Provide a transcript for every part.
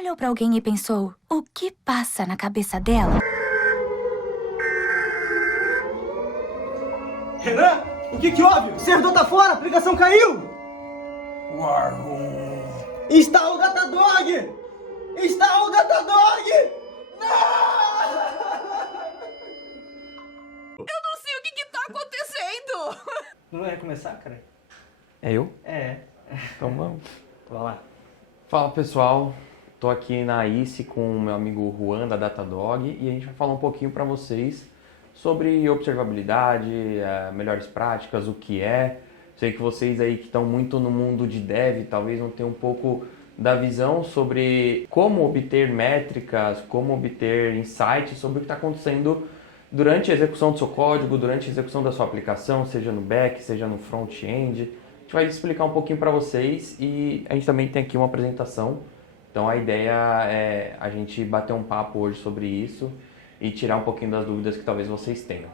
olhou pra alguém e pensou, o que passa na cabeça dela? Renan, o que houve? O servidor tá fora, a aplicação caiu! Warhol. Está o Datadog! Está o Datadog! Não! Eu não sei o que tá acontecendo! Não vai recomeçar, cara? É eu? É. Então vamos. Vamos lá. Fala pessoal, tô aqui na ICE com o meu amigo Juan da Datadog e a gente vai falar um pouquinho para vocês sobre observabilidade, melhores práticas, o que é. Sei que vocês aí que estão muito no mundo de dev talvez não tenham um pouco da visão sobre como obter métricas, como obter insights sobre o que está acontecendo durante a execução do seu código, durante a execução da sua aplicação, seja no back, seja no front-end. A gente vai explicar um pouquinho para vocês e a gente também tem aqui uma apresentação. Então a ideia é a gente bater um papo hoje sobre isso e tirar um pouquinho das dúvidas que talvez vocês tenham.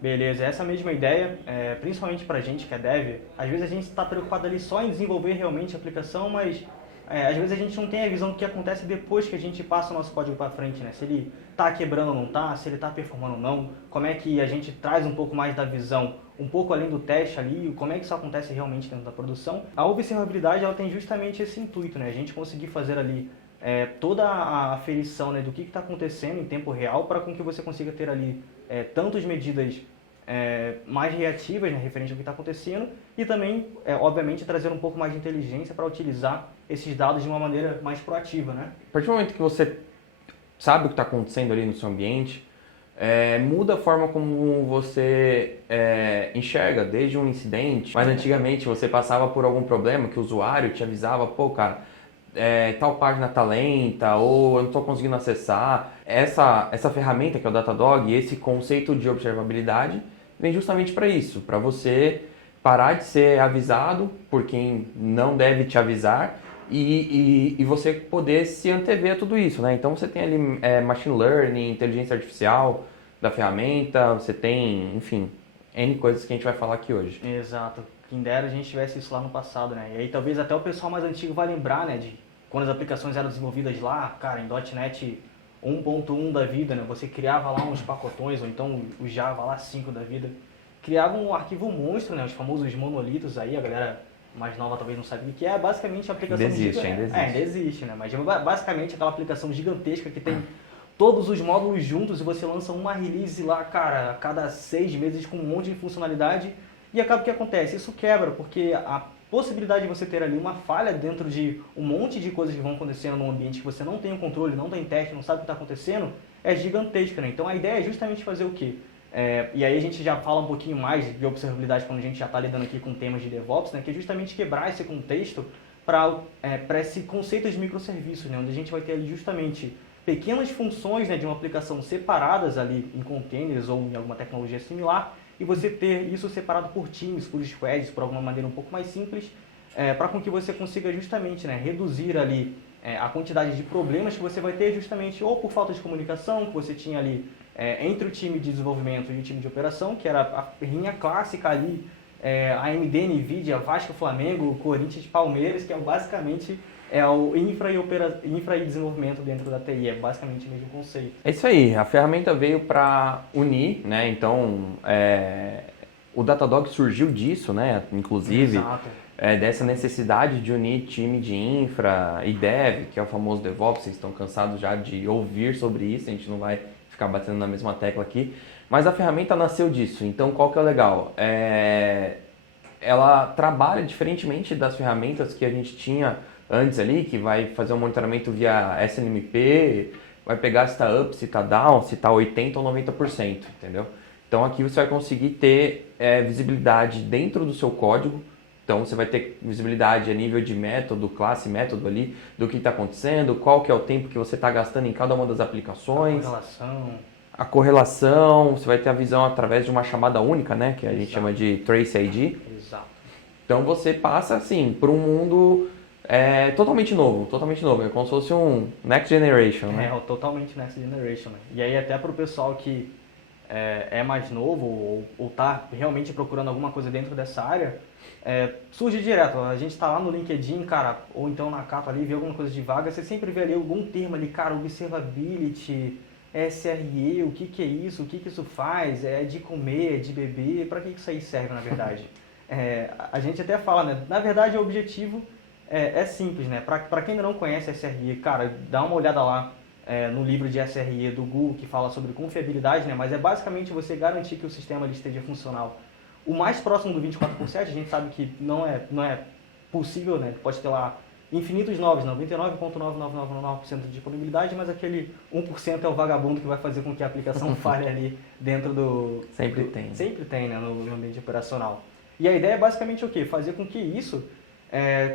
Beleza, essa mesma ideia, principalmente pra gente que é dev, às vezes a gente está preocupado ali só em desenvolver realmente a aplicação, mas às vezes a gente não tem a visão do que acontece depois que a gente passa o nosso código para frente, né? Se ele está quebrando ou não está, se ele está performando ou não, como é que a gente traz um pouco mais da visão, um pouco além do teste ali, como é que isso acontece realmente dentro da produção. A observabilidade ela tem justamente esse intuito, né? A gente conseguir fazer ali toda a aferição, né, do que está acontecendo em tempo real para com que você consiga ter ali tantas medidas mais reativas, né, referente ao que está acontecendo e também, obviamente, trazer um pouco mais de inteligência para utilizar esses dados de uma maneira mais proativa, né? A partir do momento que você sabe o que está acontecendo ali no seu ambiente, muda a forma como você enxerga desde um incidente. Mas antigamente você passava por algum problema que o usuário te avisava, pô cara, tal página tá lenta ou eu não estou conseguindo acessar. Essa ferramenta que é o Datadog, esse conceito de observabilidade vem justamente para isso, para você parar de ser avisado por quem não deve te avisar e você poder se antever a tudo isso, né? Então você tem ali machine learning, inteligência artificial da ferramenta, você tem, enfim, N coisas que a gente vai falar aqui hoje. Exato. Quem dera a gente tivesse isso lá no passado, né? E aí talvez até o pessoal mais antigo vai lembrar, né, de quando as aplicações eram desenvolvidas lá, cara, em .NET 1.1 da vida, né? Você criava lá uns pacotões, ou então o Java lá 5 da vida, criava um arquivo monstro, né? Os famosos monolitos aí, a galera mais nova talvez não sabe o que é, basicamente a aplicação Ainda existe. ainda existe, né? Mas basicamente aquela aplicação gigantesca que tem todos os módulos juntos e você lança uma release lá, cara, a cada 6 meses com um monte de funcionalidade e acaba o que acontece? Isso quebra, porque a possibilidade de você ter ali uma falha dentro de um monte de coisas que vão acontecendo num ambiente que você não tem o controle, não tem teste, não sabe o que está acontecendo, é gigantesca, né? Então a ideia é justamente fazer o quê? E aí a gente já fala um pouquinho mais de observabilidade quando a gente já está lidando aqui com temas de DevOps, né? Que é justamente quebrar esse contexto para esse conceito de microserviços, né? Onde a gente vai ter ali justamente pequenas funções, né, de uma aplicação separadas ali em containers ou em alguma tecnologia similar e você ter isso separado por times, por squads, por alguma maneira um pouco mais simples, para com que você consiga justamente, né, reduzir ali a quantidade de problemas que você vai ter justamente ou por falta de comunicação que você tinha ali entre o time de desenvolvimento e o time de operação, que era a rinha clássica ali, AMD, Nvidia, Vasco, Flamengo, Corinthians, Palmeiras, que é basicamente o infra e desenvolvimento dentro da TI, é basicamente o mesmo conceito. É isso aí, a ferramenta veio para unir, né? Então o Datadog surgiu disso, né? Inclusive dessa necessidade de unir time de infra e dev, que é o famoso DevOps. Vocês estão cansados já de ouvir sobre isso, a gente não vai ficar batendo na mesma tecla aqui, mas a ferramenta nasceu disso. Então qual que é o legal? Ela trabalha diferentemente das ferramentas que a gente tinha antes ali, que vai fazer um monitoramento via SNMP, vai pegar se está up, se está down, se está 80% ou 90%, entendeu? Então aqui você vai conseguir ter visibilidade dentro do seu código, então você vai ter visibilidade a nível de método, classe, método ali, do que está acontecendo, qual que é o tempo que você está gastando em cada uma das aplicações. A correlação, você vai ter a visão através de uma chamada única, né, que a gente chama de Trace ID. Exato. Então você passa assim por um mundo totalmente novo, é como se fosse um Next Generation, né? Totalmente Next Generation, né? E aí até para o pessoal que é mais novo ou tá realmente procurando alguma coisa dentro dessa área, surge direto. A gente tá lá no LinkedIn, cara, ou então na capa ali, vê alguma coisa de vaga, você sempre vê ali algum termo ali, cara, observability, SRE, o que que é isso, o que que isso faz, é de comer, é de beber, para que isso aí serve na verdade? A gente até fala, né, na verdade o objetivo é simples, né, para quem ainda não conhece SRE, cara, dá uma olhada lá no livro de SRE do Google que fala sobre confiabilidade, né, mas é basicamente você garantir que o sistema ele esteja funcional o mais próximo do 24/7, a gente sabe que não é possível, né, pode ter lá infinitos 9, 99,9999% de disponibilidade, mas aquele 1% é o vagabundo que vai fazer com que a aplicação falhe ali dentro do... Sempre tem. Sempre tem, né, no ambiente operacional. E a ideia é basicamente o quê? Fazer com que isso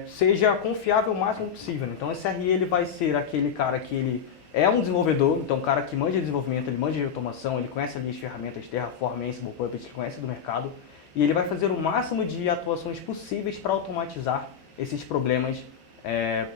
seja confiável o máximo possível. Então, esse SRE ele vai ser aquele cara que ele é um desenvolvedor, então um cara que manja de desenvolvimento, ele manja de automação, ele conhece ali as ferramentas Terraform, Ansible, Puppet, ele conhece do mercado, e ele vai fazer o máximo de atuações possíveis para automatizar esses problemas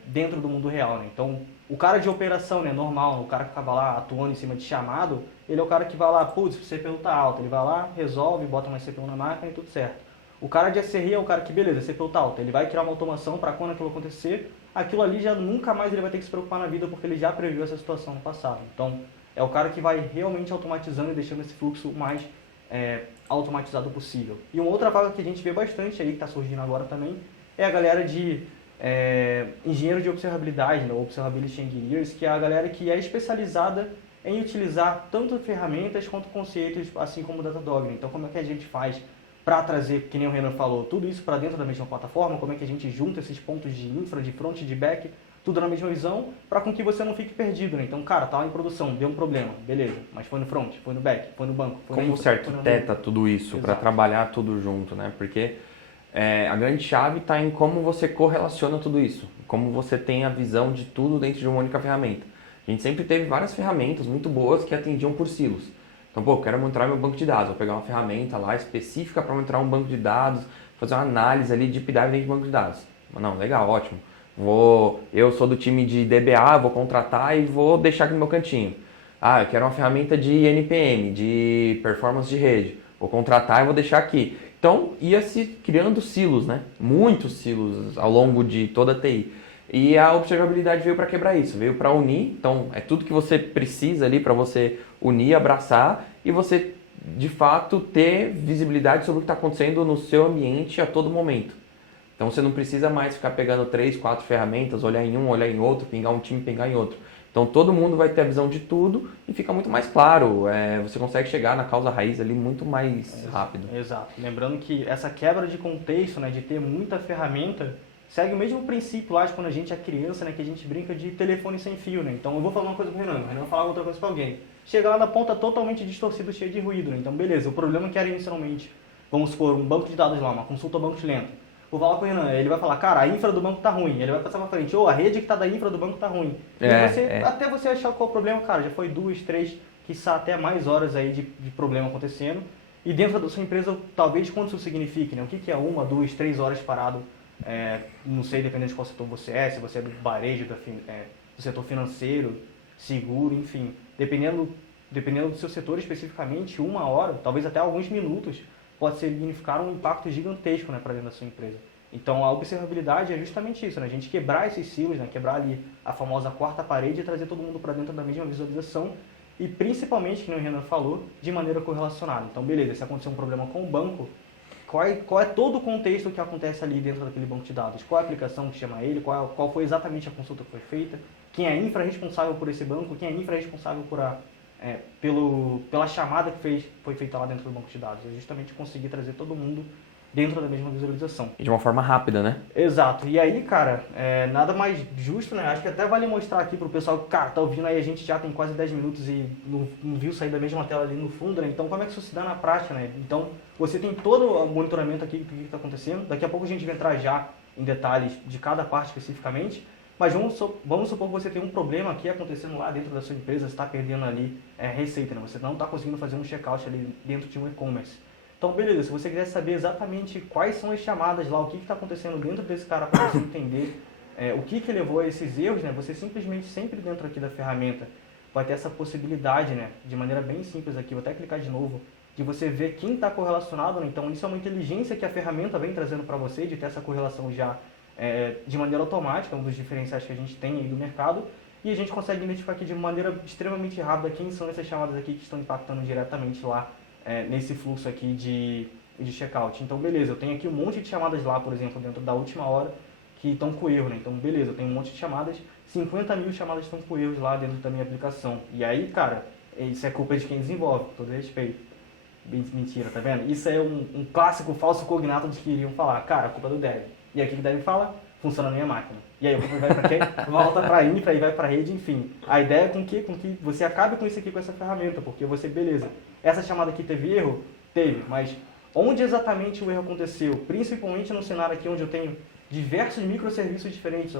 dentro do mundo real, né? Então, o cara de operação, né, normal, o cara que ficava lá atuando em cima de chamado, ele é o cara que vai lá, putz, o CPU tá alto, ele vai lá, resolve, bota mais CPU na máquina e tudo certo. O cara de SRE é o cara que, beleza, CPU tá alto, ele vai criar uma automação para quando aquilo acontecer, aquilo ali já nunca mais ele vai ter que se preocupar na vida porque ele já previu essa situação no passado. Então, é o cara que vai realmente automatizando e deixando esse fluxo mais automatizado possível. E uma outra vaga que a gente vê bastante aí, que está surgindo agora também, é a galera de engenheiro de observabilidade, né, Observability Engineers, que é a galera que é especializada em utilizar tanto ferramentas quanto conceitos, assim como o Datadog. Né? Então, como é que a gente faz para trazer, que nem o Renan falou, tudo isso para dentro da mesma plataforma, como é que a gente junta esses pontos de infra, de front, de back, tudo na mesma visão, para com que você não fique perdido, né? Então, cara, tá lá em produção, deu um problema, beleza, mas foi no front, foi no back, foi no banco, foi Como no você arquiteta tudo isso para trabalhar tudo junto, né? Porque a grande chave está em como você correlaciona tudo isso, como você tem a visão de tudo dentro de uma única ferramenta. A gente sempre teve várias ferramentas muito boas que atendiam por silos. Então, pô, eu quero monitorar meu banco de dados, vou pegar uma ferramenta lá específica para monitorar um banco de dados, fazer uma análise ali, deep dive dentro de banco de dados. Não, legal, ótimo. Eu sou do time de DBA, vou contratar e vou deixar aqui no meu cantinho. Eu quero uma ferramenta de NPM, de performance de rede. Vou contratar e vou deixar aqui. Então, ia se criando silos, né? Muitos silos ao longo de toda a TI. E a observabilidade veio para quebrar isso, veio para unir. Então, é tudo que você precisa ali para você unir, abraçar e você, de fato, ter visibilidade sobre o que está acontecendo no seu ambiente a todo momento. Então, você não precisa mais ficar pegando 3, 4 ferramentas, olhar em um, olhar em outro, pingar um time, pingar em outro. Então, todo mundo vai ter a visão de tudo e fica muito mais claro. Você consegue chegar na causa raiz ali muito mais rápido. Exato. Lembrando que essa quebra de contexto, né, de ter muita ferramenta, segue o mesmo princípio lá de quando a gente é criança, né, que a gente brinca de telefone sem fio, né? Então eu vou falar uma coisa pro Renan, o Renan vai falar outra coisa para alguém. Chega lá na ponta totalmente distorcido, cheio de ruído, né? Então beleza, o problema que era inicialmente, vamos supor, um banco de dados lá, uma consulta banco lento. Vou falar com o Renan, ele vai falar, cara, a infra do banco tá ruim. Ele vai passar pra frente, a rede que tá da infra do banco tá ruim. Até você achar qual é o problema, cara, já foi 2, 3, quiçá até mais horas aí de problema acontecendo. E dentro da sua empresa, talvez quanto isso signifique, né? O que é 1, 2, 3 horas parado? Não sei, dependendo de qual setor você é, se você é do varejo, do setor financeiro, seguro, enfim. Dependendo do seu setor especificamente, 1 hora, talvez até alguns minutos, pode significar um impacto gigantesco, né, para dentro da sua empresa. Então, a observabilidade é justamente isso, né? A gente quebrar esses silos, né? Quebrar ali a famosa quarta parede e trazer todo mundo para dentro da mesma visualização e principalmente, que o Renan falou, de maneira correlacionada. Então, beleza, se acontecer um problema com o banco, qual é todo o contexto que acontece ali dentro daquele banco de dados? Qual é a aplicação que chama ele? Qual foi exatamente a consulta que foi feita? Quem é a infra responsável por esse banco? Quem é a infra responsável pela chamada que foi feita lá dentro do banco de dados? É justamente conseguir trazer todo mundo dentro da mesma visualização. E de uma forma rápida, né? Exato. E aí, cara, nada mais justo, né? Acho que até vale mostrar aqui pro pessoal que, cara, tá ouvindo aí, a gente já tem quase 10 minutos e não viu sair da mesma tela ali no fundo, né? Então, como é que isso se dá na prática, né? Então, você tem todo o monitoramento aqui do que está acontecendo. Daqui a pouco a gente vai entrar já em detalhes de cada parte especificamente. Mas vamos supor que você tem um problema aqui acontecendo lá dentro da sua empresa, você está perdendo ali receita, né? Você não está conseguindo fazer um checkout ali dentro de um e-commerce. Então, beleza, se você quiser saber exatamente quais são as chamadas lá, o que está acontecendo dentro desse cara para você entender o que levou a esses erros, né? Você simplesmente sempre dentro aqui da ferramenta vai ter essa possibilidade, né, de maneira bem simples aqui, vou até clicar de novo, de você ver quem está correlacionado, né? Então isso é uma inteligência que a ferramenta vem trazendo para você, de ter essa correlação já de maneira automática, um dos diferenciais que a gente tem aí do mercado, e a gente consegue identificar aqui de maneira extremamente rápida quem são essas chamadas aqui que estão impactando diretamente lá nesse fluxo aqui de checkout. Então beleza, eu tenho aqui um monte de chamadas lá, por exemplo, dentro da última hora, que estão com erro, né? Então beleza, eu tenho um monte de chamadas, 50 mil chamadas estão com erros lá dentro da minha aplicação. E aí, cara, isso é culpa de quem desenvolve, com todo respeito. Mentira, tá vendo? Isso é um clássico falso cognato de que iriam falar, cara, a culpa é do dev. E aí o que o dev fala? Funciona na minha máquina. E aí o culpa vai pra quem? Volta pra infra e vai pra rede, enfim. A ideia é com que você acabe com isso aqui, com essa ferramenta, porque você, beleza, essa chamada aqui teve erro? Teve, mas onde exatamente o erro aconteceu? Principalmente no cenário aqui onde eu tenho diversos microserviços diferentes,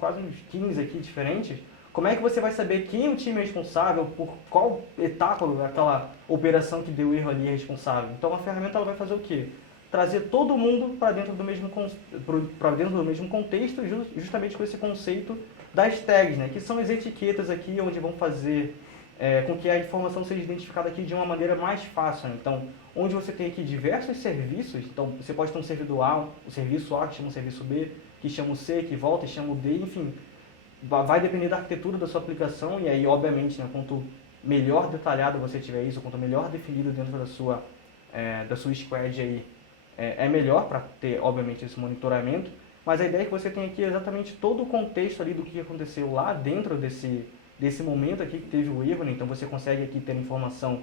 quase uns 15 aqui diferentes. Como é que você vai saber quem o time é responsável, por qual etapa aquela operação que deu erro ali é responsável? Então a ferramenta ela vai fazer o quê? Trazer todo mundo para dentro do mesmo contexto, justamente com esse conceito das tags, né? Que são as etiquetas aqui onde vão fazer com que a informação seja identificada aqui de uma maneira mais fácil, né? Então, onde você tem aqui diversos serviços, então você pode ter um servidor A, o serviço A que chama o serviço B, que chama o C, que volta e chama o D, enfim. Vai depender da arquitetura da sua aplicação e aí, obviamente, né, quanto melhor detalhado você tiver isso, quanto melhor definido dentro da sua squad aí, é melhor para ter, obviamente, esse monitoramento. Mas a ideia é que você tenha aqui exatamente todo o contexto ali do que aconteceu lá dentro desse momento aqui que teve o erro, né? Então você consegue aqui ter informação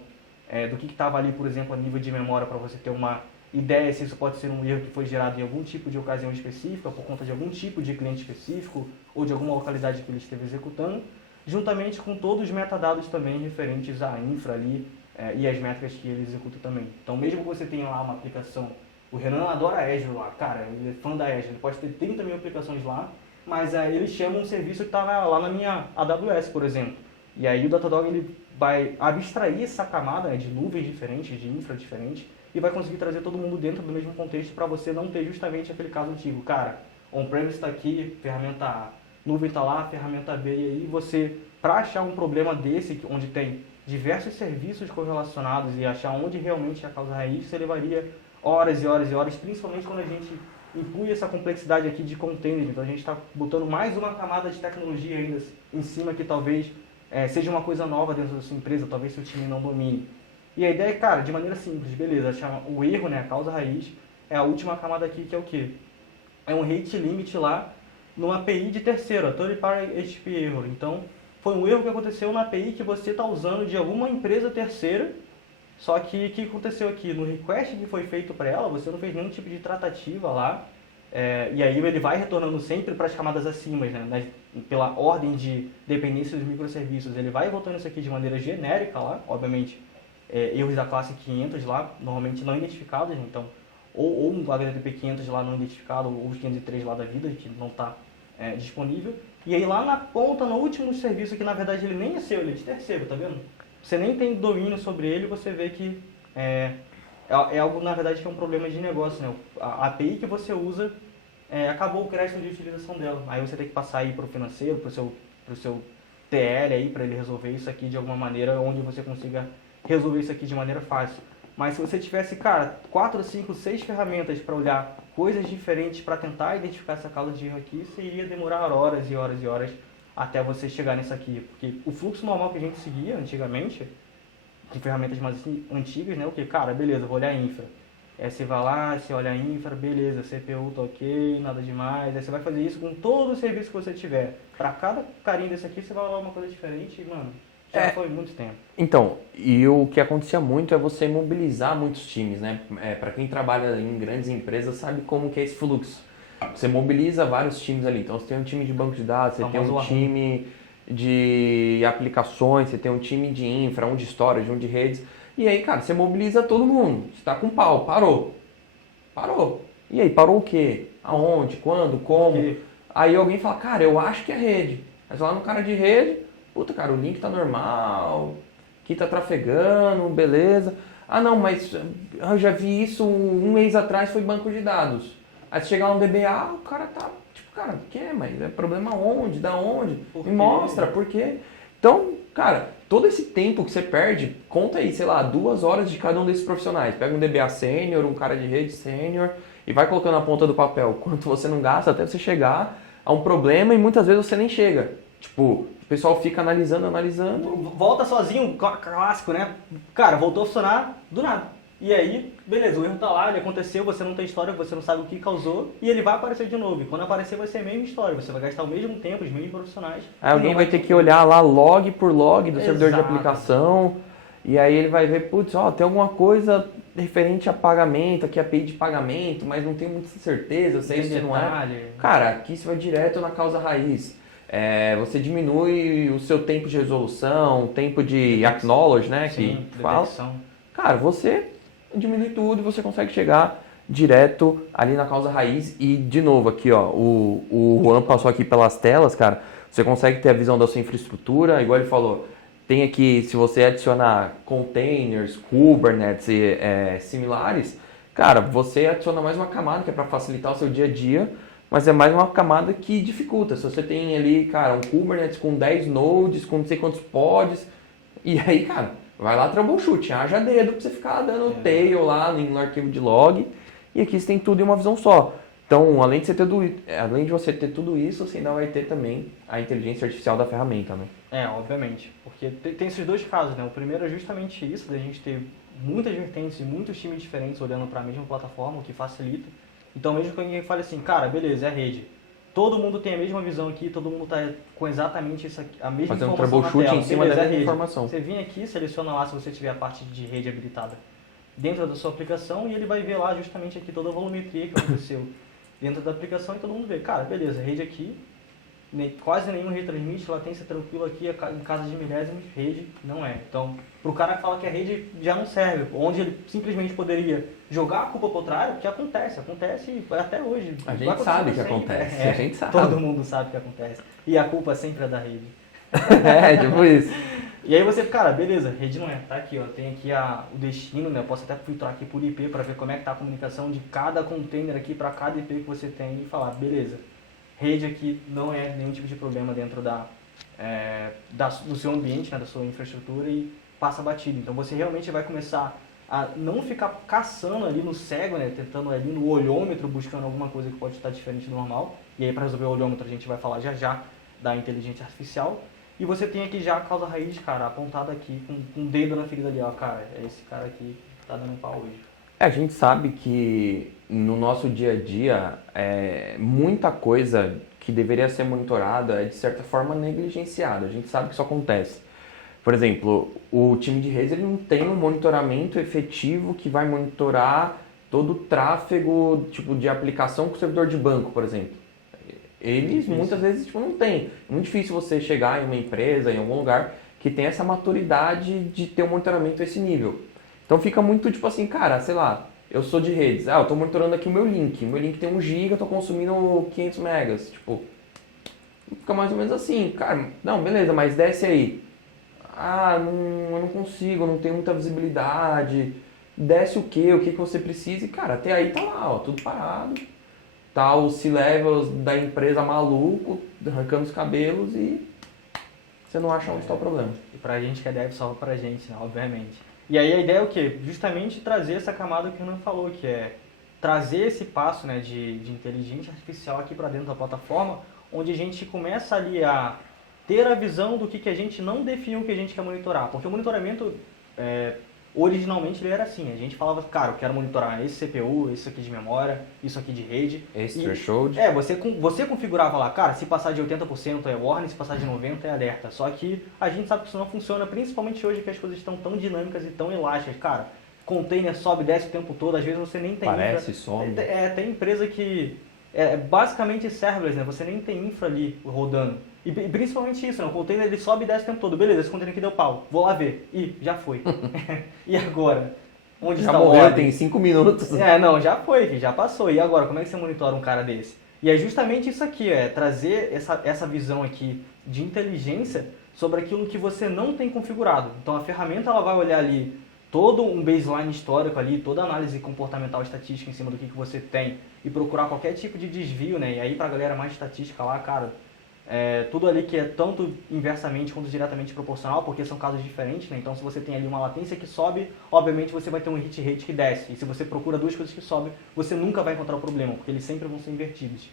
do que estava ali, por exemplo, a nível de memória para você ter uma ideia se isso pode ser um erro que foi gerado em algum tipo de ocasião específica, por conta de algum tipo de cliente específico ou de alguma localidade que ele esteve executando, juntamente com todos os metadados também referentes à infra ali e as métricas que ele executa também. Então mesmo que você tenha lá uma aplicação, o Renan adora Azure lá, cara, ele é fã da Azure, ele pode ter 30 mil aplicações lá, mas ele chama um serviço que está lá na minha AWS, por exemplo. E aí o Datadog ele vai abstrair essa camada de nuvens diferentes, de infra diferente, e vai conseguir trazer todo mundo dentro do mesmo contexto para você não ter justamente aquele caso antigo. Cara, on-premise está aqui, ferramenta A, nuvem está lá, ferramenta B, e aí você, para achar um problema desse, onde tem diversos serviços correlacionados e achar onde realmente é a causa raiz, você levaria horas e horas e horas, principalmente quando a gente inclui essa complexidade aqui de container. Então a gente está botando mais uma camada de tecnologia ainda em cima que talvez seja uma coisa nova dentro da sua empresa, talvez seu time não domine. E a ideia é, cara, de maneira simples, beleza, o erro, né, a causa raiz, é a última camada aqui, que é o quê? É um rate limit lá numa API de terceiro, a third party HTTP error. Então, foi um erro que aconteceu na API que você está usando de alguma empresa terceira, só que o que aconteceu aqui? No request que foi feito para ela, você não fez nenhum tipo de tratativa lá, e aí ele vai retornando sempre para as camadas acima, né, pela ordem de dependência dos microserviços. Ele vai voltando isso aqui de maneira genérica lá, obviamente, erros da classe 500 lá, normalmente não identificados, né? Então, ou um HTTP 500 lá não identificado, ou os 503 lá da vida, que não está disponível. E aí lá na ponta, no último serviço, que na verdade ele nem é seu, ele é de terceiro, tá vendo? Você nem tem domínio sobre ele, você vê que é algo, na verdade, que é um problema de negócio, né? A API que você usa, acabou o crédito de utilização dela. Aí você tem que passar aí para o financeiro, para o seu TL aí, para ele resolver isso aqui de alguma maneira, onde você consiga resolver isso aqui de maneira fácil. Mas se você tivesse, cara, 4, 5, 6 ferramentas para olhar coisas diferentes para tentar identificar essa causa de erro aqui, você iria demorar horas e horas e horas até você chegar nisso aqui. Porque o fluxo normal que a gente seguia antigamente, de ferramentas mais antigas, né? O que? Cara, beleza, vou olhar a infra. Aí você vai lá, você olha a infra, beleza, CPU tá ok, nada demais. Aí você vai fazer isso com todo o serviço que você tiver. Para cada carinho desse aqui, você vai olhar uma coisa diferente e, mano, já foi muito tempo. Então, e o que acontecia muito é você mobilizar muitos times, né? Para quem trabalha em grandes empresas sabe como que é esse fluxo. Você mobiliza vários times ali. Então, você tem um time de banco de dados, você tem um time de aplicações, você tem um time de infra, um de storage, um de redes. E aí, cara, você mobiliza todo mundo. Você tá com pau, parou. E aí, parou o quê? Aonde? Quando? Como? Aí alguém fala, cara, eu acho que é rede. Mas lá no cara de rede, puta, cara, o link tá normal, aqui tá trafegando, beleza. Ah, não, mas eu já vi isso um mês atrás, foi banco de dados. Aí você chega lá no DBA, o cara tá, tipo, cara, o que é? Mas é problema onde? Da onde? Me mostra, por quê? Então, cara, todo esse tempo que você perde, conta aí, sei lá, 2 horas de cada um desses profissionais. Pega um DBA sênior, um cara de rede sênior e vai colocando na ponta do papel quanto você não gasta até você chegar a um problema e muitas vezes você nem chega. Tipo, o pessoal fica analisando. Volta sozinho, clássico, né? Cara, voltou a funcionar do nada. E aí, beleza, o erro tá lá, ele aconteceu, você não tem história, você não sabe o que causou, e ele vai aparecer de novo. E quando aparecer vai ser a mesma história, você vai gastar o mesmo tempo, os mesmos profissionais. Aí alguém vai ter que olhar lá log por log do servidor de Exato. aplicação, e aí ele vai ver, putz, ó, tem alguma coisa referente a pagamento, aqui a API de pagamento, mas não tenho muita certeza, eu sei Tem se não é. detalhe. Cara, aqui você vai direto na causa raiz. Você diminui o seu tempo de resolução, o tempo de acknowledge, né, Sim, que fala. detecção. Cara, você diminui tudo e você consegue chegar direto ali na causa raiz. E, de novo, aqui, ó, o Juan passou aqui pelas telas, cara. Você consegue ter a visão da sua infraestrutura, igual ele falou. Tem aqui, se você adicionar containers, Kubernetes e similares, cara, você adiciona mais uma camada que é para facilitar o seu dia a dia, mas é mais uma camada que dificulta. Se você tem ali, cara, um Kubernetes com 10 nodes, com não sei quantos pods, e aí, cara, vai lá troubleshoot, haja dedo pra você ficar dando tail lá no arquivo de log, e aqui você tem tudo em uma visão só. Então, além de você ter tudo isso, você ainda vai ter também a inteligência artificial da ferramenta, né? Obviamente, porque tem esses dois casos, né? O primeiro é justamente isso, da gente ter muitas vertentes e muitos times diferentes olhando para a mesma plataforma, o que facilita. Então, mesmo que alguém fale assim, cara, beleza, é a rede. Todo mundo tem a mesma visão aqui, todo mundo está com exatamente isso aqui, a mesma Fazer um informação na troubleshoot tela. em cima Beleza, é dessa rede. informação. Você vem aqui, seleciona lá se você tiver a parte de rede habilitada dentro da sua aplicação e ele vai ver lá justamente aqui toda a volumetria que aconteceu dentro da aplicação e todo mundo vê, cara, beleza, rede aqui, quase nenhum retransmite, latência tranquila aqui, em casa de milésimos, rede não é. Então, pro cara que fala que a rede já não serve, onde ele simplesmente poderia jogar a culpa pro outra área, porque acontece até hoje. A Vai gente acontecer sabe que sempre. acontece, a gente sabe. Todo mundo sabe que acontece. E a culpa sempre é da rede. Tipo isso. E aí você, cara, beleza, rede não é, tá aqui, ó, tem aqui o destino, né, eu posso até filtrar aqui por IP para ver como é que tá a comunicação de cada container aqui para cada IP que você tem e falar, beleza, rede aqui não é nenhum tipo de problema dentro do seu ambiente, né, da sua infraestrutura e passa batido. Então você realmente vai começar a não ficar caçando ali no cego, né, tentando ali no olhômetro, buscando alguma coisa que pode estar diferente do normal. E aí para resolver o olhômetro a gente vai falar já da inteligência artificial. E você tem aqui já a causa raiz, cara, apontada aqui, com um dedo na ferida ali, ó, cara, é esse cara aqui que tá dando pau hoje. A gente sabe que no nosso dia a dia, muita coisa que deveria ser monitorada é de certa forma negligenciada. A gente sabe que isso acontece. Por exemplo, o time de redes ele não tem um monitoramento efetivo que vai monitorar todo o tráfego tipo, de aplicação com o servidor de banco, por exemplo. Eles muitas vezes tipo, não tem. É muito difícil você chegar em uma empresa, em algum lugar, que tem essa maturidade de ter um monitoramento a esse nível. Então fica muito tipo assim, cara, sei lá, eu sou de redes, eu estou monitorando aqui o meu link tem 1 GB, eu estou consumindo 500 megas, tipo, fica mais ou menos assim, cara, não, beleza, mas desce aí. Eu não consigo, não tenho muita visibilidade, desce o que você precisa e, cara, até aí tá lá, ó, tudo parado. Tá o C-Levels da empresa maluco, arrancando os cabelos e você não acha onde está o problema. E pra gente que é dev, salva pra gente, né, obviamente. E aí a ideia é o quê? Justamente trazer essa camada que o Renan falou, que é trazer esse passo, né, de inteligência artificial aqui para dentro da plataforma, onde a gente começa ali a ter a visão do que a gente não definiu que a gente quer monitorar. Porque o monitoramento, originalmente ele era assim, a gente falava, cara, eu quero monitorar esse CPU, isso aqui de memória, isso aqui de rede. Esse threshold. Você configurava lá, cara, se passar de 80% é warning, se passar de 90% é alerta. Só que a gente sabe que isso não funciona, principalmente hoje que as coisas estão tão dinâmicas e tão elásticas. Cara, container sobe e desce o tempo todo, às vezes você nem tem Parece, infra. some. Tem empresa que é basicamente serverless, né? Você nem tem infra ali rodando. E principalmente isso, né? O container ele sobe e desce o tempo todo. Beleza, esse container aqui deu pau. Vou lá ver. Ih, já foi. E agora? Onde Já está o morreu, log? tem 5 minutos. Não, já foi, já passou. E agora, como é que você monitora um cara desse? E é justamente isso aqui, trazer essa visão aqui de inteligência sobre aquilo que você não tem configurado. Então a ferramenta ela vai olhar ali todo um baseline histórico ali, toda a análise comportamental estatística em cima do que você tem e procurar qualquer tipo de desvio, né? E aí pra galera mais estatística lá, cara, tudo ali que é tanto inversamente quanto diretamente proporcional, porque são casos diferentes, né? Então se você tem ali uma latência que sobe, obviamente você vai ter um hit rate que desce. E se você procura duas coisas que sobem, você nunca vai encontrar o problema, porque eles sempre vão ser invertidos.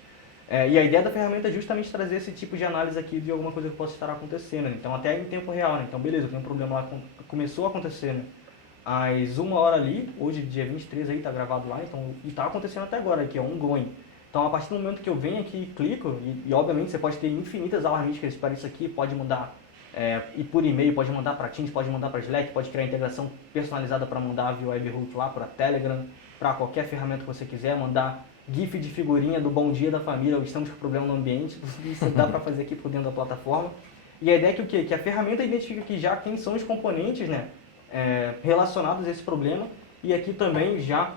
E a ideia da ferramenta é justamente trazer esse tipo de análise aqui de alguma coisa que possa estar acontecendo, né? Então até em tempo real, né? Então beleza, eu tenho um problema lá, começou a acontecer, né? Às 1h ali, hoje dia 23 aí, tá gravado lá, então, e tá acontecendo até agora aqui, é ongoing. Então a partir do momento que eu venho aqui e clico, e obviamente você pode ter infinitas alarmísticas para isso aqui, pode mandar e por e-mail, pode mandar para Teams, pode mandar para Slack, pode criar integração personalizada para mandar via webhook lá para Telegram, para qualquer ferramenta que você quiser, mandar GIF de figurinha do bom dia da família, ou estamos com problema no ambiente, isso dá para fazer aqui por dentro da plataforma. E a ideia é que o quê? Que a ferramenta identifica aqui já quem são os componentes, né, relacionados a esse problema, e aqui também já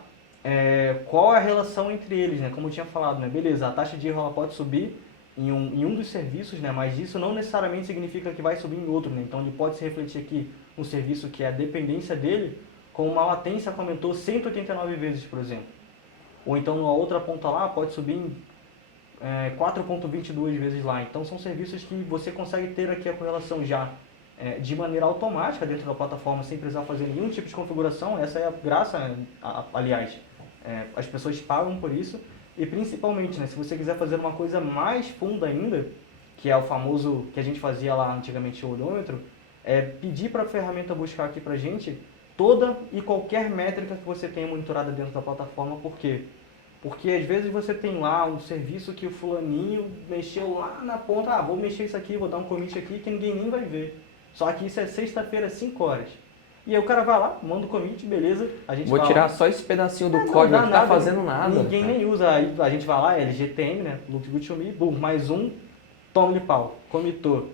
qual é a relação entre eles, né, como eu tinha falado, né, beleza, a taxa de erro ela pode subir em um dos serviços, né, mas isso não necessariamente significa que vai subir em outro, né, então ele pode se refletir aqui no serviço que é a dependência dele, com uma latência que aumentou 189 vezes, por exemplo. Ou então, numa outra ponta lá, pode subir em 4,22 vezes lá. Então, são serviços que você consegue ter aqui a correlação já de maneira automática dentro da plataforma, sem precisar fazer nenhum tipo de configuração. Essa é a graça, aliás. As pessoas pagam por isso. E, principalmente, né, se você quiser fazer uma coisa mais funda ainda, que é o famoso que a gente fazia lá antigamente, o olhômetro, pedir para a ferramenta buscar aqui para a gente toda e qualquer métrica que você tenha monitorada dentro da plataforma. Por quê? Porque às vezes você tem lá um serviço que o fulaninho mexeu lá na ponta, vou mexer isso aqui, vou dar um commit aqui que ninguém nem vai ver. Só que isso é sexta-feira, 5 horas. E aí o cara vai lá, manda o commit, beleza, a gente Vou vai tirar lá. só esse pedacinho do Não código dá que tá nada, fazendo nada. Ninguém nem usa, aí a gente vai lá, LGTM, né, Looks Good to Me, boom, mais um, toma-lhe pau, commitou.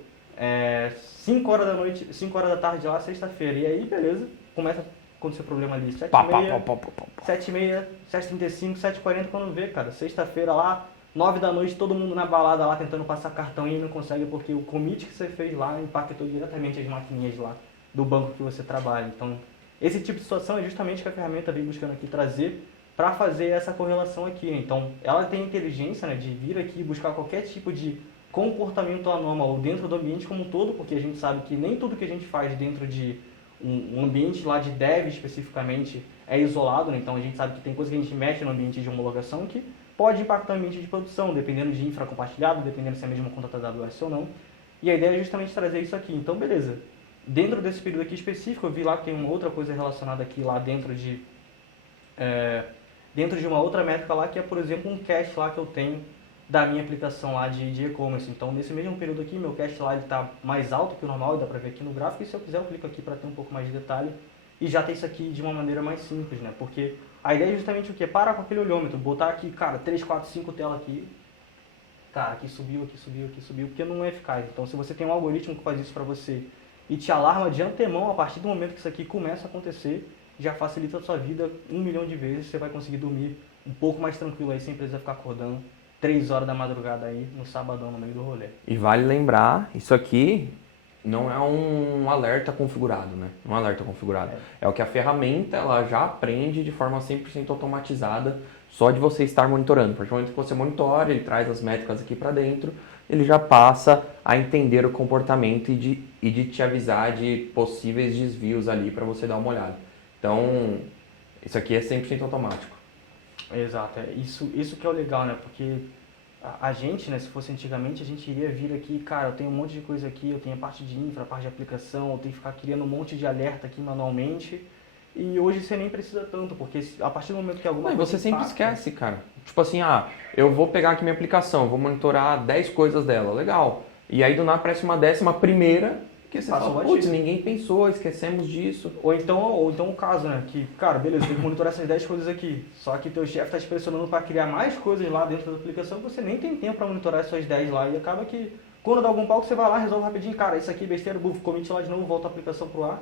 5 horas da noite, 5 horas da tarde lá, sexta-feira, e aí beleza, começa a acontecer problema ali, 7h30, 7h35, 7h40, quando vê, cara, sexta-feira lá, 9 da noite, todo mundo na balada lá tentando passar cartão e não consegue porque o commit que você fez lá impactou diretamente as maquininhas lá do banco que você trabalha. Então, esse tipo de situação é justamente que a ferramenta vem buscando aqui trazer para fazer essa correlação aqui. Então, ela tem inteligência, né, de vir aqui e buscar qualquer tipo de comportamento anômalo dentro do ambiente como um todo, porque a gente sabe que nem tudo que a gente faz dentro de um ambiente lá de dev especificamente é isolado, né? Então a gente sabe que tem coisa que a gente mexe no ambiente de homologação que pode impactar o ambiente de produção, dependendo de infra compartilhado, dependendo se é a mesma conta da AWS ou não. E a ideia é justamente trazer isso aqui. Então beleza, dentro desse período aqui específico, eu vi lá que tem uma outra coisa relacionada aqui lá dentro de uma outra métrica lá, que é, por exemplo, um cache lá que eu tenho da minha aplicação lá de e-commerce. Então, nesse mesmo período aqui, meu cache lá está mais alto que o normal, e dá para ver aqui no gráfico, e se eu quiser eu clico aqui para ter um pouco mais de detalhe, e já ter isso aqui de uma maneira mais simples, né? Porque a ideia é justamente o quê? Parar com aquele olhômetro, botar aqui, cara, 3, 4, 5 telas aqui, cara, aqui subiu, aqui subiu, aqui subiu, porque não é eficaz. Então, se você tem um algoritmo que faz isso para você e te alarma de antemão, a partir do momento que isso aqui começa a acontecer, já facilita a sua vida 1 milhão de vezes, você vai conseguir dormir um pouco mais tranquilo aí, sem precisar ficar acordando 3 horas da madrugada aí, no sabadão, no meio do rolê. E vale lembrar, isso aqui não é um alerta configurado, né? Não é um alerta configurado. É o que a ferramenta ela já aprende de forma 100% automatizada, só de você estar monitorando. A partir do momento que você monitora, ele traz as métricas aqui para dentro, ele já passa a entender o comportamento e de te avisar de possíveis desvios ali para você dar uma olhada. Então, isso aqui é 100% automático. Exato, isso que é o legal, né? Porque a gente, né, se fosse antigamente, a gente iria vir aqui, cara, eu tenho um monte de coisa aqui, eu tenho a parte de infra, a parte de aplicação, eu tenho que ficar criando um monte de alerta aqui manualmente. E hoje você nem precisa tanto, porque a partir do momento que alguma coisa você sempre impacta, esquece, cara. Tipo assim, eu vou pegar aqui minha aplicação, vou monitorar 10 coisas dela, legal. E aí do nada aparece uma 11ª, que você fala, putz, ninguém pensou, esquecemos disso. Ou então o caso, né, que, cara, beleza, tem que monitorar essas 10 coisas aqui, só que teu chefe está te pressionando para criar mais coisas lá dentro da aplicação, você nem tem tempo para monitorar essas 10 lá, e acaba que, quando dá algum pau, você vai lá, resolve rapidinho, cara, isso aqui é besteira, buf, commit lá de novo, volta a aplicação pro ar,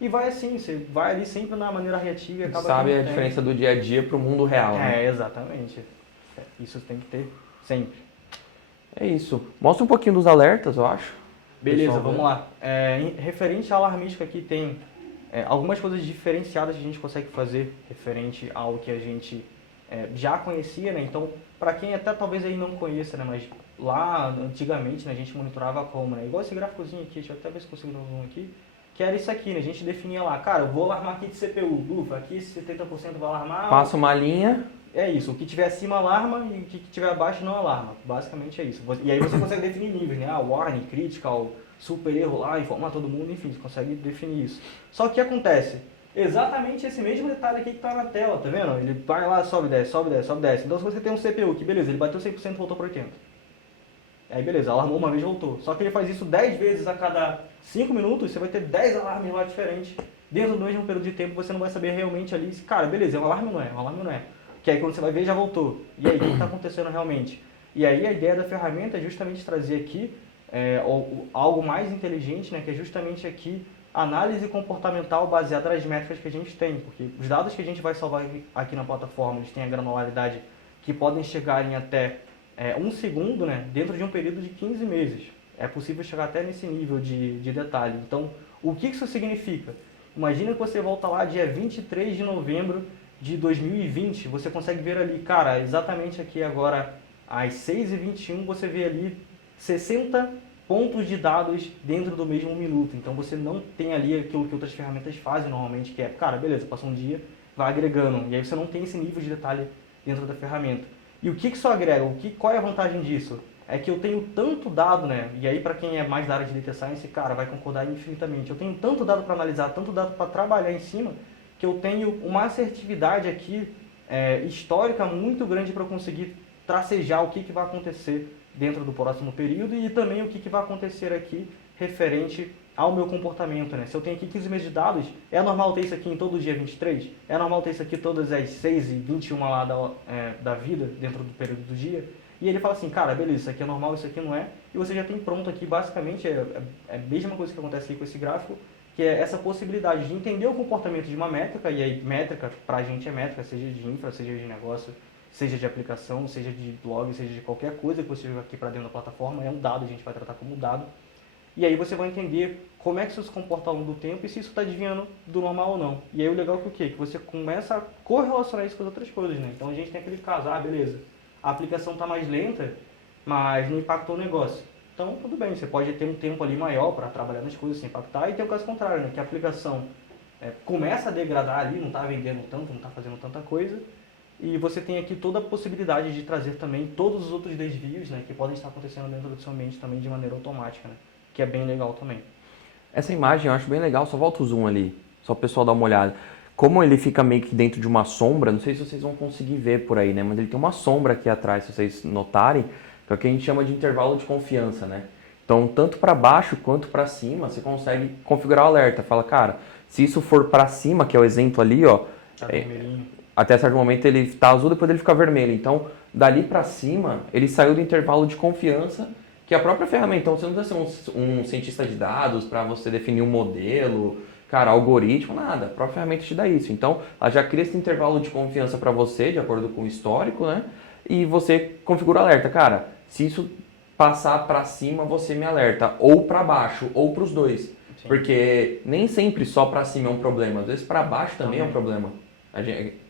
e vai assim, você vai ali sempre na maneira reativa e acaba... Sabe a diferença do dia a dia pro mundo real, né? Exatamente. Isso tem que ter sempre. É isso. Mostra um pouquinho dos alertas, eu acho. Beleza, Pessoal, vamos lá. Referente à alarmística aqui tem algumas coisas diferenciadas que a gente consegue fazer referente ao que a gente já conhecia, né? Então, para quem até talvez aí não conheça, né? Mas lá antigamente, né, a gente monitorava como, né? Igual esse gráficozinho aqui, deixa eu até ver se consigo dar um zoom aqui. Que era isso aqui, né? A gente definia lá, cara, eu vou alarmar aqui de CPU, aqui esse 70% vai alarmar. Passa uma linha. É isso, o que tiver acima alarma e o que tiver abaixo não alarma. Basicamente é isso. E aí você consegue definir níveis, né? Warning, critical, super erro lá, informar todo mundo, enfim, você consegue definir isso. Só que o que acontece? Exatamente esse mesmo detalhe aqui que está na tela, tá vendo? Ele vai lá, sobe, desce, sobe, desce, sobe, desce. Então se você tem um CPU que, beleza, ele bateu 100% e voltou para 80%. Aí beleza, alarmou uma vez e voltou. Só que ele faz isso 10 vezes a cada 5 minutos, você vai ter 10 alarmes lá diferentes. Dentro do mesmo período de tempo você não vai saber realmente ali se, cara, beleza, é um alarme ou não é? Um alarme ou não é? Que aí quando você vai ver já voltou. E aí, o que está acontecendo realmente? E aí a ideia da ferramenta é justamente trazer aqui algo mais inteligente, né? Que é justamente aqui análise comportamental baseada nas métricas que a gente tem. Porque os dados que a gente vai salvar aqui na plataforma, eles têm a granularidade que podem chegar em até 1 segundo, né? Dentro de um período de 15 meses. É possível chegar até nesse nível de detalhe. Então, o que isso significa? Imagina que você volta lá dia 23 de novembro de 2020, você consegue ver ali, cara, exatamente aqui agora, às 6h21, você vê ali 60 pontos de dados dentro do mesmo minuto. Então você não tem ali aquilo que outras ferramentas fazem normalmente, que é, cara, beleza, passou um dia, vai agregando. E aí você não tem esse nível de detalhe dentro da ferramenta. E o que isso agrega? Qual é a vantagem disso? É que eu tenho tanto dado, né? E aí para quem é mais da área de Data Science, cara, vai concordar infinitamente. Eu tenho tanto dado para analisar, tanto dado para trabalhar em cima, que eu tenho uma assertividade aqui histórica muito grande para conseguir tracejar o que vai acontecer dentro do próximo período e também o que vai acontecer aqui referente ao meu comportamento, né? Se eu tenho aqui 15 meses de dados, é normal ter isso aqui em todo dia 23? É normal ter isso aqui todas as 6h21 lá da vida, dentro do período do dia? E ele fala assim, cara, beleza, isso aqui é normal, isso aqui não é. E você já tem pronto aqui, basicamente, é a mesma coisa que acontece aqui com esse gráfico, que é essa possibilidade de entender o comportamento de uma métrica, e aí métrica, pra gente é métrica, seja de infra, seja de negócio, seja de aplicação, seja de blog, seja de qualquer coisa que você joga aqui para dentro da plataforma, é um dado, a gente vai tratar como dado. E aí você vai entender como é que isso se comporta ao longo do tempo e se isso está desviando do normal ou não. E aí o legal é que o quê? Que você começa a correlacionar isso com as outras coisas, né? Então a gente tem aquele caso, beleza, a aplicação está mais lenta, mas não impactou o negócio. Então tudo bem, você pode ter um tempo ali maior para trabalhar nas coisas sem impactar, e tem o caso contrário, né? Que a aplicação começa a degradar ali, não está vendendo tanto, não está fazendo tanta coisa, e você tem aqui toda a possibilidade de trazer também todos os outros desvios, né, que podem estar acontecendo dentro do seu ambiente também de maneira automática, né, que é bem legal também. Essa imagem eu acho bem legal, só volta o zoom ali, só o pessoal dar uma olhada. Como ele fica meio que dentro de uma sombra, não sei se vocês vão conseguir ver por aí, né, mas ele tem uma sombra aqui atrás, se vocês notarem, que é o que a gente chama de intervalo de confiança, né. Então, tanto para baixo quanto para cima, você consegue configurar o alerta. Fala, cara, se isso for para cima, que é o exemplo ali, ó, até certo momento ele está azul, depois ele fica vermelho. Então, dali para cima, ele saiu do intervalo de confiança, que é a própria ferramenta. Então, você não precisa ser um cientista de dados para você definir um modelo, cara, algoritmo, nada. A própria ferramenta te dá isso. Então, ela já cria esse intervalo de confiança para você, de acordo com o histórico, né? E você configura o alerta. Cara, se isso passar para cima, você me alerta. Ou para baixo, ou para os dois. Sim. Porque nem sempre só para cima é um problema. Às vezes para baixo também é um problema.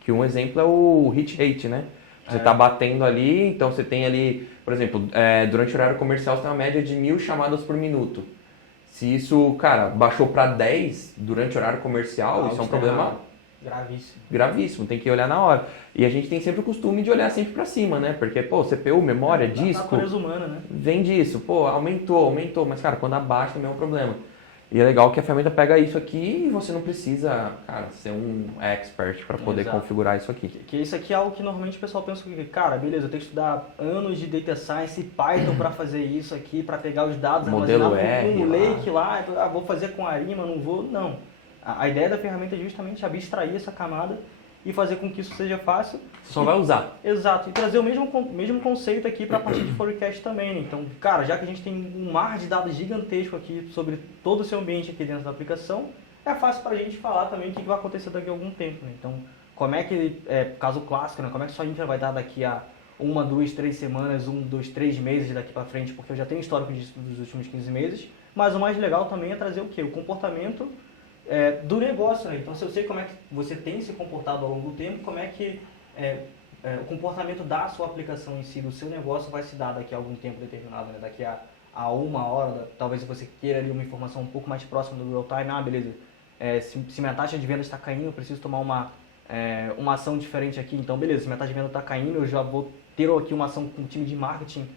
Que um exemplo é o hit rate, né? Você está batendo ali, então você tem ali, por exemplo, durante o horário comercial você tem uma média de 1.000 chamadas por minuto. Se isso, cara, baixou para 10 durante o horário comercial, isso é um problema gravíssimo. Gravíssimo, tem que olhar na hora. E a gente tem sempre o costume de olhar sempre para cima, né? Porque, pô, CPU, memória, disco, humana, né? vem disso. Pô, aumentou. Mas, cara, quando abaixa também é um problema. E é legal que a ferramenta pega isso aqui e você não precisa, cara, ser um expert para poder configurar isso aqui. Que isso aqui é algo que normalmente o pessoal pensa que, cara, beleza, eu tenho que estudar anos de Data Science e Python para fazer isso aqui, para pegar os dados, modelo um lake lá, vou fazer com Arima, não vou, não. A ideia da ferramenta é justamente abstrair essa camada e fazer com que isso seja fácil. Só vai usar. Exato, e trazer o mesmo conceito aqui para a parte de forecast também, né? Então, cara, já que a gente tem um mar de dados gigantesco aqui sobre todo o seu ambiente aqui dentro da aplicação, é fácil para a gente falar também o que vai acontecer daqui a algum tempo, né? Então, como é que, caso clássico, né? Como é que sua infra vai dar daqui a 1, 2, 3 semanas, 1, 2, 3 meses daqui para frente, porque eu já tenho histórico disso dos últimos 15 meses, mas o mais legal também é trazer o quê? O comportamento do negócio, né? Então, se eu sei como é que você tem se comportado ao longo do tempo, como é que o comportamento da sua aplicação em si, do seu negócio, vai se dar daqui a algum tempo determinado, né? Daqui a uma hora, talvez você queira ali uma informação um pouco mais próxima do real time. Ah, beleza, se minha taxa de venda está caindo, eu preciso tomar uma ação diferente aqui. Então, beleza, se minha taxa de venda está caindo, eu já vou ter aqui uma ação com o time de marketing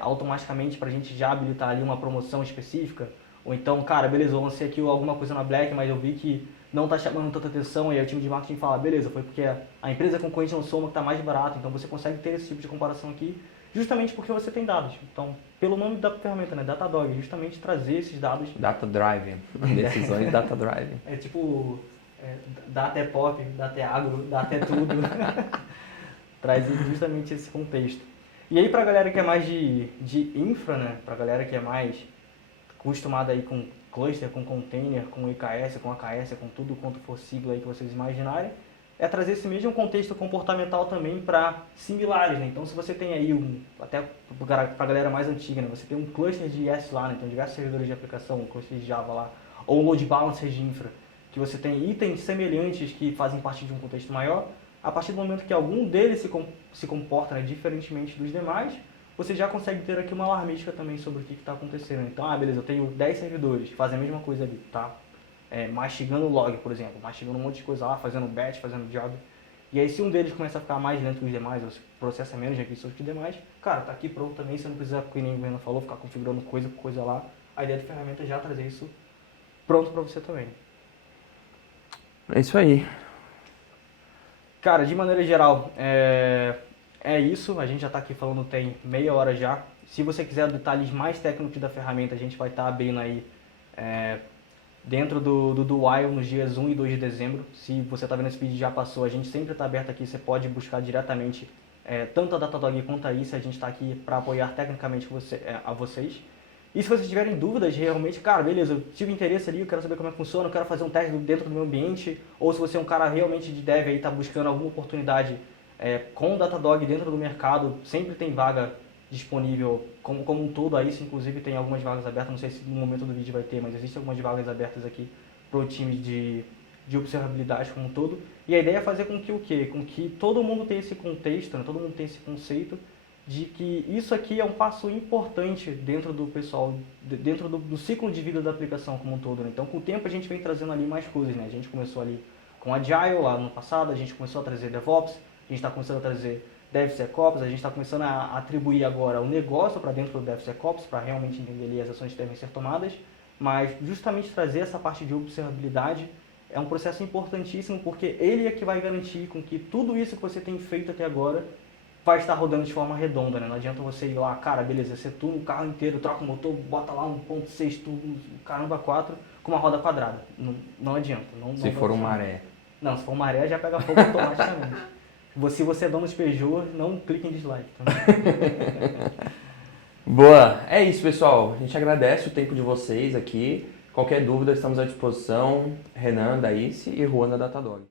automaticamente para a gente já habilitar ali uma promoção específica. Ou então, cara, beleza, eu lancei aqui alguma coisa na Black, mas eu vi que não está chamando tanta atenção, e aí o time de marketing fala, beleza, foi porque a empresa concorrente lançou uma que está mais barato. Então você consegue ter esse tipo de comparação aqui, justamente porque você tem dados. Então, pelo nome da ferramenta, né, Datadog, justamente trazer esses dados. Data Drive, decisões Data Drive. É tipo, data é pop, data é agro, data é tudo. Traz justamente esse contexto. E aí pra galera que é mais de infra, né, pra galera que é mais acostumada aí com cluster, com container, com IKS, com AKS, com tudo quanto for sigla aí que vocês imaginarem, é trazer esse mesmo contexto comportamental também para similares, né? Então se você tem aí até para a galera mais antiga, né? Você tem um cluster de IS lá, né? Então diversos servidores de aplicação, um cluster de Java lá, ou um load balancer de infra, que você tem itens semelhantes que fazem parte de um contexto maior. A partir do momento que algum deles se comporta, né, diferentemente dos demais, você já consegue ter aqui uma alarmística também sobre o que está acontecendo. Então, beleza, eu tenho 10 servidores que fazem a mesma coisa ali, tá? Mastigando log, por exemplo, mastigando um monte de coisa lá, fazendo batch, fazendo job. E aí, se um deles começa a ficar mais lento que os demais, ou se processa menos requisições que os demais, cara, tá aqui pronto também, você não precisa, como o Breno falou, ficar configurando coisa lá. A ideia da ferramenta é já trazer isso pronto para você também. É isso aí. Cara, de maneira geral, é isso. A gente já está aqui falando tem meia hora já. Se você quiser detalhes mais técnicos da ferramenta, a gente vai estar abrindo aí dentro do While nos dias 1 e 2 de dezembro. Se você está vendo esse vídeo já passou, a gente sempre está aberto aqui. Você pode buscar diretamente tanto a Datadog quanto a ICE. A gente está aqui para apoiar tecnicamente a vocês. E se vocês tiverem dúvidas, realmente, cara, beleza, eu tive interesse ali, eu quero saber como é que funciona, eu quero fazer um teste dentro do meu ambiente, ou se você é um cara realmente de dev aí, tá buscando alguma oportunidade com o Datadog dentro do mercado, sempre tem vaga disponível como um todo. Aí, inclusive, tem algumas vagas abertas, não sei se no momento do vídeo vai ter, mas existem algumas vagas abertas aqui para o time de observabilidade como um todo. E a ideia é fazer com que o quê? Com que todo mundo tenha esse contexto, né? Todo mundo tenha esse conceito de que isso aqui é um passo importante dentro do pessoal, dentro do ciclo de vida da aplicação como um todo, né? Então, com o tempo, a gente vem trazendo ali mais coisas, né? A gente começou ali com Agile lá no passado, a gente começou a trazer DevOps, a gente está começando a trazer DevSecOps, a gente está começando a atribuir agora o negócio para dentro do DevSecOps, para realmente entender ali as ações que devem ser tomadas, mas justamente trazer essa parte de observabilidade é um processo importantíssimo, porque ele é que vai garantir com que tudo isso que você tem feito até agora vai estar rodando de forma redonda, né? Não adianta você ir lá, cara, beleza, você tuna o carro inteiro, troca o motor, bota lá 1.6 turbo, caramba, 4, com uma roda quadrada. Não adianta. Se for uma maré. Não, se for uma maré, já pega fogo automaticamente. Se você é dono de Peugeot, não clique em dislike. Tá? Boa, é isso, pessoal. A gente agradece o tempo de vocês aqui. Qualquer dúvida, estamos à disposição. Renan, da ICE e Juan da Datadog.